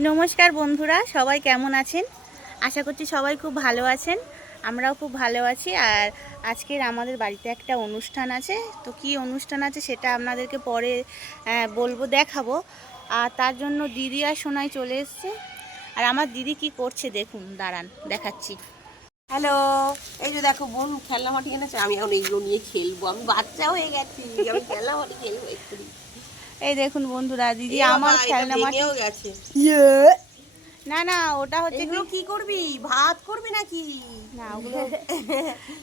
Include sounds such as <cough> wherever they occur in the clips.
নমস্কার বন্ধুরা সবাই কেমন আছেন? আশা করছি সবাই খুব ভালো আছেন আমরাও খুব ভালো আছি। আর আজকের আমাদের বাড়িতে একটা অনুষ্ঠান আছে। তো কি অনুষ্ঠান আছে সেটা আপনাদেরকে পরে আহ, বলব দেখাবো। আর তার জন্য দিদি আর সোনাই চলে এসছে। আর আমার দিদি কি করছে দেখুন দাঁড়ান দেখাচ্ছি। হ্যালো এই যে দেখো বোন খেলনা মাটি এনেছে আমি এখন এইগুলো নিয়ে খেলব। আমি বাচ্চা হয়ে গেছি আমি খেলনা মাটি খেলব এক্ষুনি এই দেখুন বন্ধুরা দিদি আমার খেলনা মাটি গেছে। না না ওটা হচ্ছে কি এগুলো কি করবি? ভাত করবি নাকি? না <laughs> ওগুলো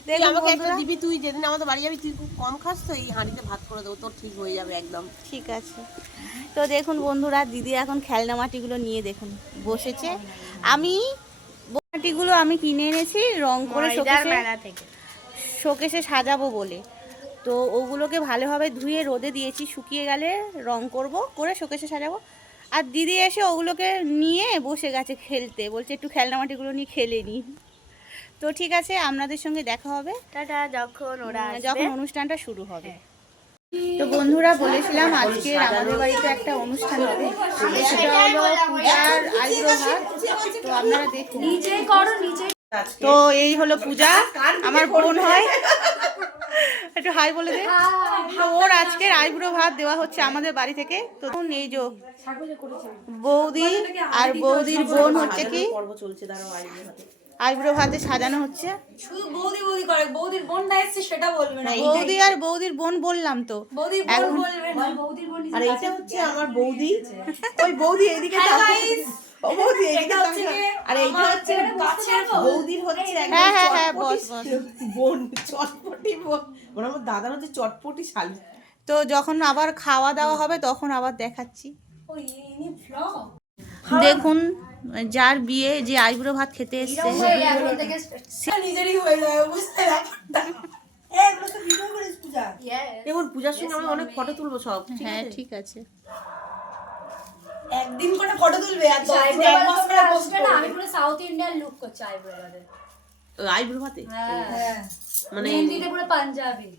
দেখুন আমাকে একটা দিবি তুই যেদিন আমাদের বাড়ি যাবি তুই খুব কম খাস তো এই হাঁড়িতে ভাত করে দেবো তোর ঠিক হয়ে যাবে একদম। ঠিক আছে। তো দেখুন বন্ধুরা দিদি এখন খেলনা মাটিগুলো নিয়ে দেখুন বসেছে। আমি মাটিগুলো আমি কিনে এনেছি রং করে শোকেসে শোকেসে সাজাবো বলে। তো ওগুলোকে ভালোভাবে ধুয়ে রোদে দিয়েছি শুকিয়ে গেলে রং করব করে শোকেসে সাজাবো। আর দিদি এসে ওগুলোকে নিয়ে বসে গেছে খেলতে বলছে একটু খেলনা মাটিগুলো নিয়ে খেলে নি। তো ঠিক আছে আপনাদের সঙ্গে দেখা হবে। টাটা যখন ওরা যখন অনুষ্ঠানটা শুরু হবে। তো বন্ধুরা বলেছিলাম আজকে আমাদের বাড়িতে একটা অনুষ্ঠান হবে সেটা হলো পূজার আইব্রো তো আপনারা দেখুন। নিজে করো নিজে তো এই হলো পূজা। আমার বোন হয়। একটু হাই বলে দে। তো ওর আজকের আইব্রো ভাত দেওয়া হচ্ছে আমাদের বাড়ি থেকে। তো এই যে বৌদি আর বৌদির বোন হচ্ছে কি? আইব্রো ভাতে। সাজানো হচ্ছে। শুধু বৌদি বৌদি করে বৌদির বোনটা এসছে সেটা বলবে না। বৌদি আর বৌদির বোন বললাম তো। বৌদির বোন বলবে না। বৌদির বোন আর এইটা হচ্ছে আমার বৌদি। ওই বৌদি। ও বৌদি। আর এইটা হচ্ছে বৌদির হচ্ছে হ্যাঁ, হ্যাঁ, হ্যাঁ, চটপটি বোন চটপটি বোন। মানে আমার দাদার হচ্ছে চটপটি শালি। তো যখন আবার খাওয়া দাওয়া হবে তখন আবার দেখাচ্ছি। vlog? দেখুন যার বিয়ে যে আইব্রো ভাত খেতে এসছে। নিজেরই হয়ে যায় বুঝতে ব্যাপারটা। পূজার সঙ্গে আমরা অনেক ফটো তুলবো সব হ্যাঁ ঠিক আছে। একদিন করে ফটো তুলবে আর এক মাস করে post করবে। আমি পুরো সাউথ ইন্ডিয়ান লুক করছি আইব্রোতে আইব্রো ভাতে হ্যাঁ। মানে হিন্দিতে পুরো পাঞ্জাবি।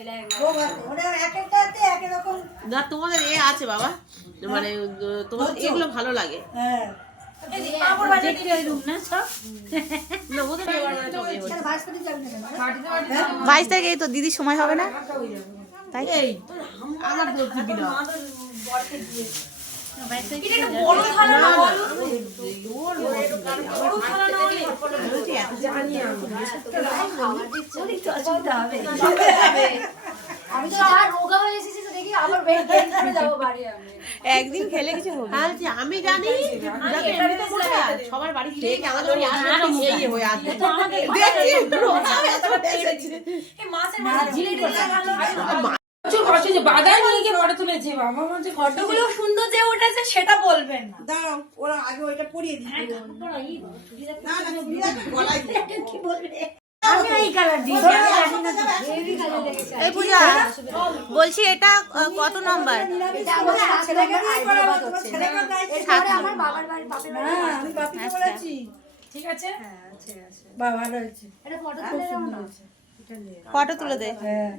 লেহেঙ্গা না তোমাদের এ আছে বাবা। মানে তোমাদের এগুলো ভালো লাগে। এদিকে বাইশ তারিখে তো দিদির সময় হবে না। তাই? আমার আমি তো আর রোগা হয়ে দেখি আবার যাব বাড়ি আমি একদিন খেলে কিছু হবে। আমি জানি সবার বাড়ি খেয়ে আমাদের বাড়ি আসবে এই হয়ে আসবে। দেখছি, রোজা এত এসেছে। এই মাছের মাথা জিলেটি ভালো লাগে। ফটোগুলো সুন্দর যে উঠেছে সেটা বলবেন না দাঁড়াও ওরা আগে ওইটা পরিয়ে দিই না না দে। এই পূজা বলছি এটা কত নম্বর দিয়ে দিয়ে ভালো ফটো তুলে দেবো না ফটো তুলে দে হ্যাঁ।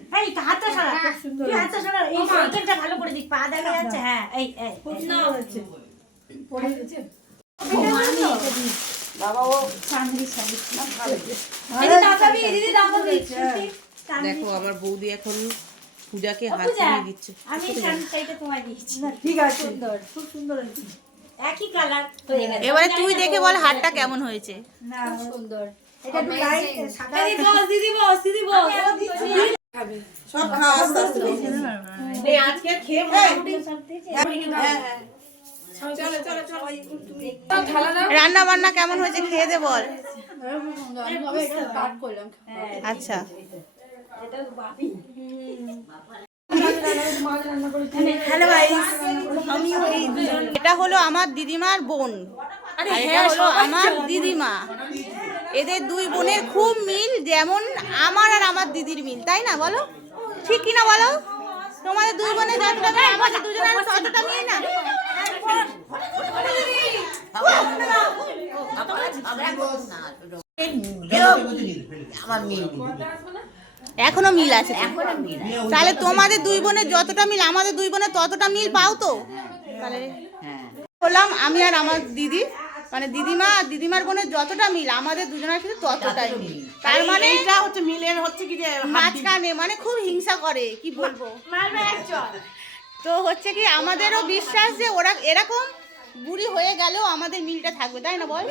বাবা, ও দিদি তাকাবি দিদি তাকাবি দেখো আমার বৌদি এখন পূজাকে হাত দিয়ে দিচ্ছে। আমি শাড়িটা তোমায় দিয়েছি না, ঠিক আছে। সুন্দর খুব সুন্দর হয়েছে। একই কালার এবারে তুই দেখে বল হাতটা কেমন হয়েছে। না সুন্দর। এটা একটু লাইট সাদা দিদি বস দিদি বস দিদি বস। সব খাওয়া আস্তে আস্তে আজকে খেয়ে মোটামুটি হ্যাঁ, হ্যাঁ। চলো চলো চলো রান্না বান্না কেমন হয়েছে খেয়ে দে বল। পাঠ করলাম। আচ্ছা। হ্যালো ওই এটা হলো আমার দিদিমার বোন। এটা হলো আমার দিদিমা। এদের দুই বোনের খুব মিল যেমন আমার আর আমার দিদির মিল তাই না বলো? ঠিক কি না বলো? তোমাদের দুই বোনের যতটা দুজনের ততটা মিল না। এখনও মিল আছে তো? এখনও মিল আছে। তাহলে তোমাদের দুই বোনের যতটা মিল আমাদের দুই বোনের ততটা মিল পাও তো তাহলে হ্যাঁ বললাম আমি আর আমার দিদি মানে দিদিমা আর দিদিমার বোনের যতটা মিল আমাদের দুজনের সাথে ততটাই ততটা মিল। তার মানে এইটা হচ্ছে মিলের হচ্ছে কি যে মাঝখানে মানে খুব হিংসা করে কি বলব তো হচ্ছে কি আমাদেরও বিশ্বাস যে ওরা এরকম বুড়ি হয়ে গেলেও আমাদের মিলটা থাকবে, তাই না বল?